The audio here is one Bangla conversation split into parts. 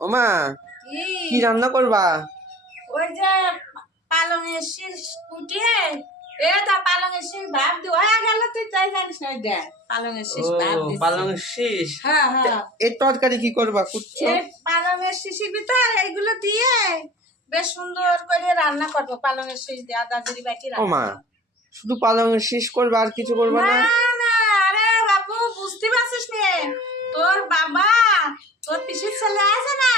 ওমা কি রান্না করবা? ওই যে পালঙের শীষ কুটিয়ে এটা পালঙের শীষ ভাব দি হয়ে গেল তুই তাই জানিস না ওই দেখ পালঙের শীষ ভাব দিছি। পালংয়ের শীষ। হ্যাঁ হ্যাঁ এর তরকারি কি করবা কুচ্ছো? এই পালঙের শীষের ভিতর এইগুলো দিয়ে বেশ সুন্দর করে রান্না করবো পালঙের শীষ দিয়ে আদা জিরে বাটি ওমা শুধু পালংয়ের শীষ করবা আর কিছু করবা না না? না আরে বাবু বুঝতে পারছিস নে তোর বাবা তোর পিসির ছেলে আছে না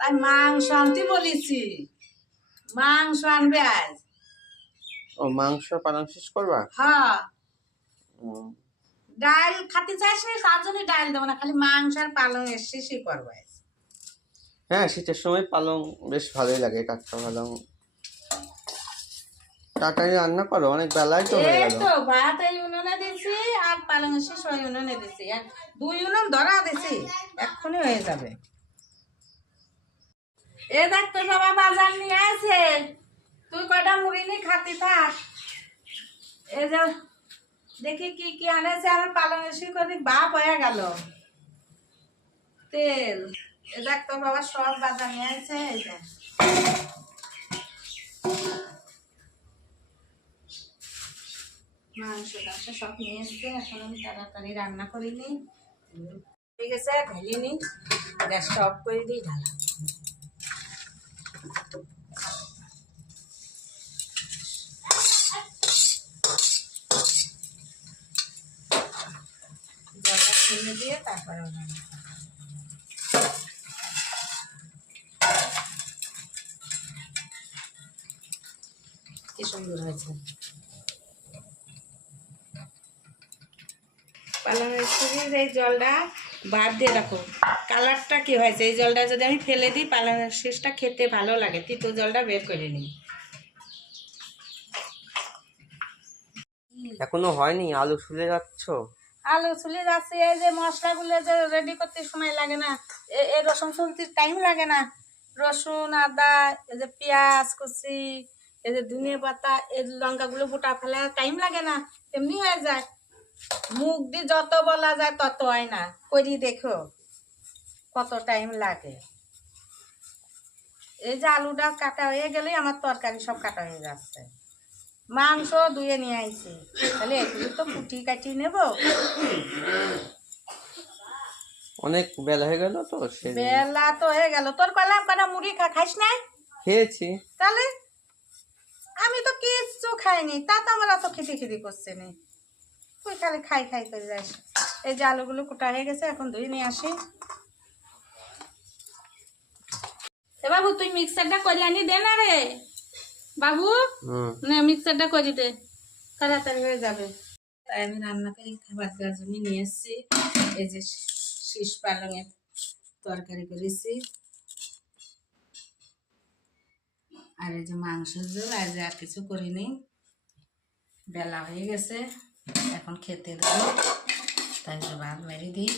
তাই মাংস আনতে বলেছি মাংস আনবে আজ। ও মাংস পালং শীষ করবা? হ্যাঁ উম, ডাল খাতে চাইস না তার জন্য ডাল দেবো না খালি মাংস আর পালং এসে করবো আজ। হ্যাঁ শীতের সময় পালং বেশ ভালোই লাগে, টাটকা পালং। তাড়াতাড়ি রান্না করো, অনেক বেলায় তো হয়ে এই গেল। তো ভাত এই উনুনে দিছি আর পালং এসে ওই উনুনে দিছি আর 2 উনুন ধরা দিছি এক্ষুনি হয়ে যাবে। এ দেখ তোর বাবা বাজার নিয়ে আছে তুই কয়টা মুড়ি নি খাতি থাক। এই যে দেখি কি কি আনেছে আমার পালং এসে কদি বাপ হয়ে গেল তেল। এ দেখ তোর বাবা সব বাজার নিয়ে আছে এই যে মাংস টাংস সব নিয়ে এসছে এখন আমি তাড়াতাড়ি রান্না করিনি ঠিক আছে ঢেলিনি গ্যাসটা অফ করে দিই ঢালা। জলটা ফেলে দিয়ে তারপরে রান্না করব। কি সুন্দর হয়েছে পালংয়ের শীষের এই জলটা ভাত দিয়ে রাখো কালারটা কি হয়েছে এই জলটা যদি আমি ফেলে দিই পালংয়ের শীষটা খেতে ভালো লাগে তিতো জলটা বের করে নিই। এখনো হয়নি, আলু ছুলে যাচ্ছ? আলু চুলি যাচ্ছে এই যে মশলাগুলো যে রেডি করতে সময় লাগে না এই রসুন চুলতে টাইম লাগে না রসুন আদা এই যে পেঁয়াজ কুচি এই যে ধনিয়া পাতা এই লঙ্কাগুলো গোটা ফেলা টাইম লাগে না এমনি হয়ে যায় মুখ দিয়ে যত বলা যায় তত হয় না করি দেখো কত টাইম লাগে। এই যে আলুটা কাটা হয়ে গেলেই আমার তরকারি সব কাটা হয়ে যাচ্ছে মাংস ধুয়ে নিয়ে আইছি তাহলে এগুলো তো কুটি কাটি নেবো। অনেক বেলা হয়ে গেল তো সেই বেলা তো হয়ে গেল তোর কলাম কটা মুড়ি খাইস নাই খেয়েছি। তাহলে আমি তো কিচ্ছু খাইনি তা তো আমার অত খেতে খেতে করছে নি তুই খালি খাই খাই করে যাস। এই যে আলুগুলো কোটা হয়ে গেছে এখন ধুয়ে নিয়ে আসি। এ বাবু তুই মিক্সারটা করে আনি দে না রে বাবু না মিক্সারটা করে দে তাড়াতাড়ি হয়ে যাবে। তাই আমি রান্না করে খাবার দেওয়ার জন্য নিয়ে এসেছি এই যে শীষ পালংয়ের তরকারি করেছি আর এই যে মাংসের ঝোল আর যা কিছু করিনি বেলা হয়ে গেছে এখন খেতে দেবো তাই ভাত মেরে দিই।